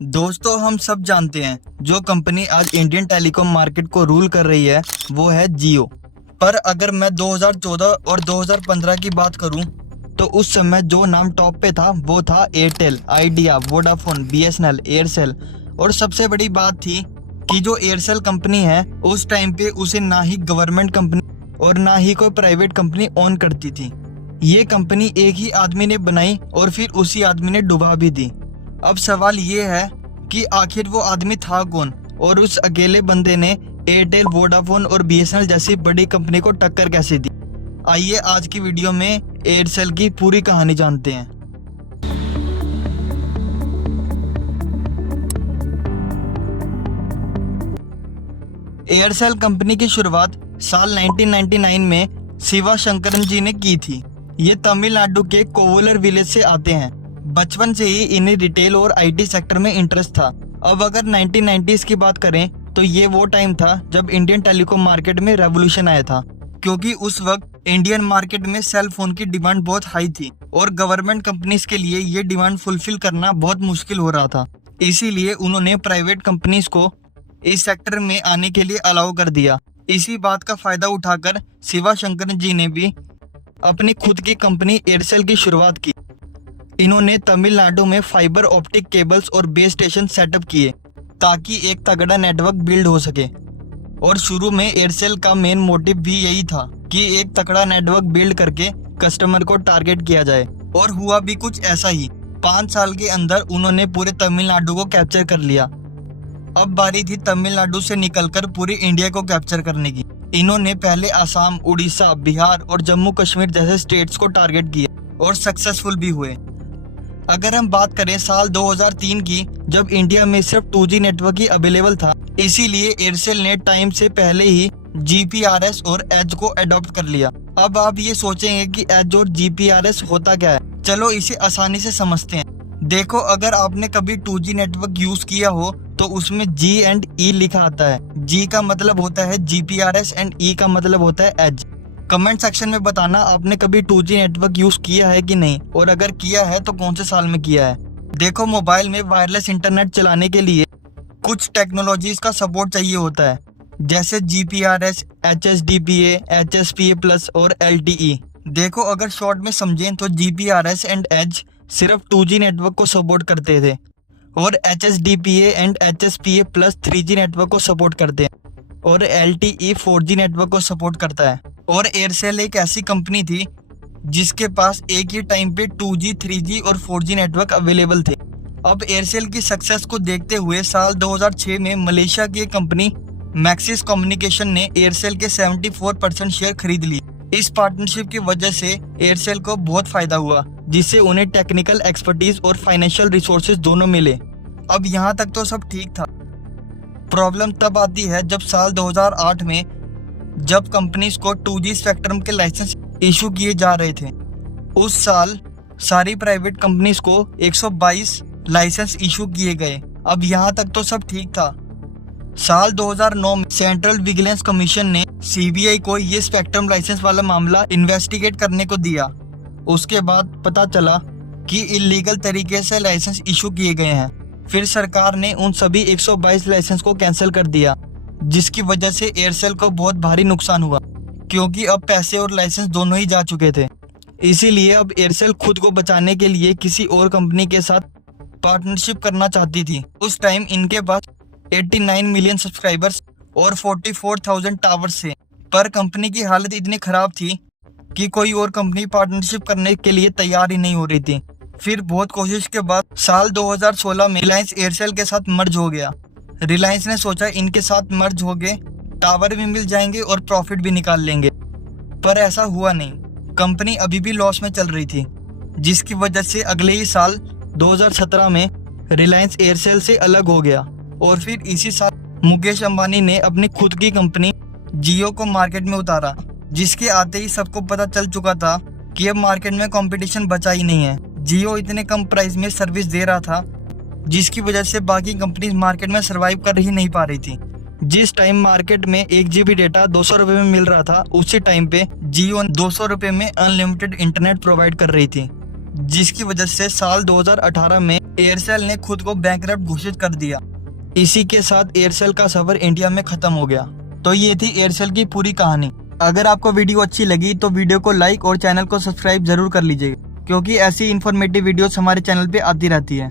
दोस्तों, हम सब जानते हैं जो कंपनी आज इंडियन टेलीकॉम मार्केट को रूल कर रही है वो है जियो। पर अगर मैं 2014 और 2015 की बात करूं तो उस समय जो नाम टॉप पे था वो था Airtel, idea, Vodafone, BSNL, Aircel. और सबसे बड़ी बात थी कि जो एयरसेल कंपनी है उस टाइम पे उसे ना ही गवर्नमेंट कंपनी और ना ही कोई प्राइवेट कंपनी ओन करती थी। ये कंपनी एक ही आदमी ने बनाई और फिर उसी आदमी ने डुबा भी दी। अब सवाल ये है कि आखिर वो आदमी था कौन और उस अकेले बंदे ने एयरटेल, वोडाफोन और बीएसएनएल जैसी बड़ी कंपनी को टक्कर कैसे दी। आइए आज की वीडियो में एयरसेल की पूरी कहानी जानते हैं। एयरसेल कंपनी की शुरुआत साल 1999 में शिवा शंकरन जी ने की थी। ये तमिलनाडु के कोवलर विलेज से आते हैं। बचपन से ही इन्हें रिटेल और आईटी सेक्टर में इंटरेस्ट था। अब अगर 1990s की बात करें तो ये वो टाइम था जब इंडियन टेलीकॉम मार्केट में रेवोल्यूशन आया था, क्योंकि उस वक्त इंडियन मार्केट में सेल फोन की डिमांड बहुत हाई थी और गवर्नमेंट कंपनीज के लिए ये डिमांड फुलफिल करना बहुत मुश्किल हो रहा था। इसीलिए उन्होंने प्राइवेट कंपनीज को इस सेक्टर में आने के लिए अलाउ कर दिया। इसी बात का फायदा उठाकर शिवा शंकरन जी ने भी अपनी खुद की कंपनी एयरसेल की शुरुआत की। इन्होंने तमिलनाडु में फाइबर ऑप्टिक केबल्स और बेस स्टेशन सेटअप किए ताकि एक तगड़ा नेटवर्क बिल्ड हो सके। और शुरू में एयरसेल का मेन मोटिव भी यही था कि एक तगड़ा नेटवर्क बिल्ड करके कस्टमर को टारगेट किया जाए, और हुआ भी कुछ ऐसा ही। 5 साल के अंदर उन्होंने पूरे तमिलनाडु को कैप्चर कर लिया। अब बारी थी तमिलनाडु से निकलकर पूरी इंडिया को कैप्चर करने की। इन्होंने पहले असम, उड़ीसा, बिहार और जम्मू कश्मीर जैसे स्टेट्स को टारगेट किया और सक्सेसफुल भी हुए। अगर हम बात करें साल 2003 की, जब इंडिया में सिर्फ 2G नेटवर्क ही अवेलेबल था, इसीलिए एयरसेल ने टाइम से पहले ही GPRS और एज को अडॉप्ट कर लिया। अब आप ये सोचेंगे कि एज और GPRS होता क्या है। चलो इसे आसानी से समझते हैं। देखो, अगर आपने कभी 2G नेटवर्क यूज किया हो तो उसमें G एंड E लिखा आता है। G का मतलब होता है GPRS एंड E का मतलब होता है एज। कमेंट सेक्शन में बताना आपने कभी 2G नेटवर्क यूज किया है कि नहीं, और अगर किया है तो कौन से साल में किया है। देखो, मोबाइल में वायरलेस इंटरनेट चलाने के लिए कुछ टेक्नोलॉजीज का सपोर्ट चाहिए होता है, जैसे GPRS, HSDPA, HSPA+ और LTE। देखो, अगर शॉर्ट में समझें तो GPRS एंड एज सिर्फ 2G नेटवर्क को सपोर्ट करते थे और HSDPA and HSPA+ 3G network को सपोर्ट करते हैं और LTE 4G नेटवर्क को सपोर्ट करता है। और एयरसेल एक ऐसी कंपनी थी जिसके पास एक ही टाइम पे 2G, 3G और 4G नेटवर्क अवेलेबल थे। अब एयरसेल की सक्सेस को देखते हुए साल 2006 में मलेशिया की कंपनी मैक्सिस कम्युनिकेशन ने एयरसेल के 74% शेयर खरीद ली। इस पार्टनरशिप की वजह से एयरसेल को बहुत फायदा हुआ, जिससे उन्हें टेक्निकल एक्सपर्टीज और फाइनेंशियल रिसोर्सेज दोनों मिले। अब यहाँ तक तो सब ठीक था। प्रॉब्लम तब आती है जब साल 2008 में जब कंपनीज को 2G स्पेक्ट्रम के लाइसेंस इशू किए जा रहे थे। उस साल सारी प्राइवेट कंपनीज को 122 लाइसेंस इशू किए गए। अब यहाँ तक तो सब ठीक था। साल 2009 में सेंट्रल विजिलेंस कमीशन ने CBI को ये स्पेक्ट्रम लाइसेंस वाला मामला इन्वेस्टिगेट करने को दिया। उसके बाद पता चला कि इलीगल तरीके से लाइसेंस इशू किए गए हैं। फिर सरकार ने उन सभी 122 लाइसेंस को कैंसिल कर दिया, जिसकी वजह से एयरसेल को बहुत भारी नुकसान हुआ, क्योंकि अब पैसे और लाइसेंस दोनों ही जा चुके थे। इसीलिए अब एयरसेल खुद को बचाने के लिए किसी और कंपनी के साथ पार्टनरशिप करना चाहती थी। उस टाइम इनके पास 89 मिलियन सब्सक्राइबर्स और 44,000 टावर्स थे। पर कंपनी की हालत इतनी खराब थी कि कोई और कंपनी पार्टनरशिप करने के लिए तैयार ही नहीं हो रही थी। फिर बहुत कोशिश के बाद साल 2016 में रिलायंस एयरसेल के साथ मर्ज हो गया। रिलायंस ने सोचा इनके साथ मर्ज हो गए, टावर भी मिल जाएंगे और प्रॉफिट भी निकाल लेंगे, पर ऐसा हुआ नहीं। कंपनी अभी भी लॉस में चल रही थी, जिसकी वजह से अगले ही साल 2017 में रिलायंस एयरसेल से अलग हो गया। और फिर इसी साल मुकेश अंबानी ने अपनी खुद की कंपनी जियो को मार्केट में उतारा, जिसके आते ही सबको पता चल चुका था कि अब मार्केट में कंपटीशन बचा ही नहीं है। जियो इतने कम प्राइस में सर्विस दे रहा था, जिसकी वजह से बाकी कंपनीज मार्केट में सरवाइव कर ही नहीं पा रही थी। जिस टाइम मार्केट में 1 GB डेटा 200 रुपये में मिल रहा था, उसी टाइम पे जियो 200 रुपये में अनलिमिटेड इंटरनेट प्रोवाइड कर रही थी, जिसकी वजह से साल 2018 में एयरसेल ने खुद को बैंकरप्ट घोषित कर दिया। इसी के साथ एयरसेल का सफर इंडिया में खत्म हो गया। तो ये थी एयरसेल की पूरी कहानी। अगर आपको वीडियो अच्छी लगी तो वीडियो को लाइक और चैनल को सब्सक्राइब जरूर कर लीजिएगा, क्योंकि ऐसी इन्फॉर्मेटिव वीडियोस हमारे चैनल पे आती रहती है।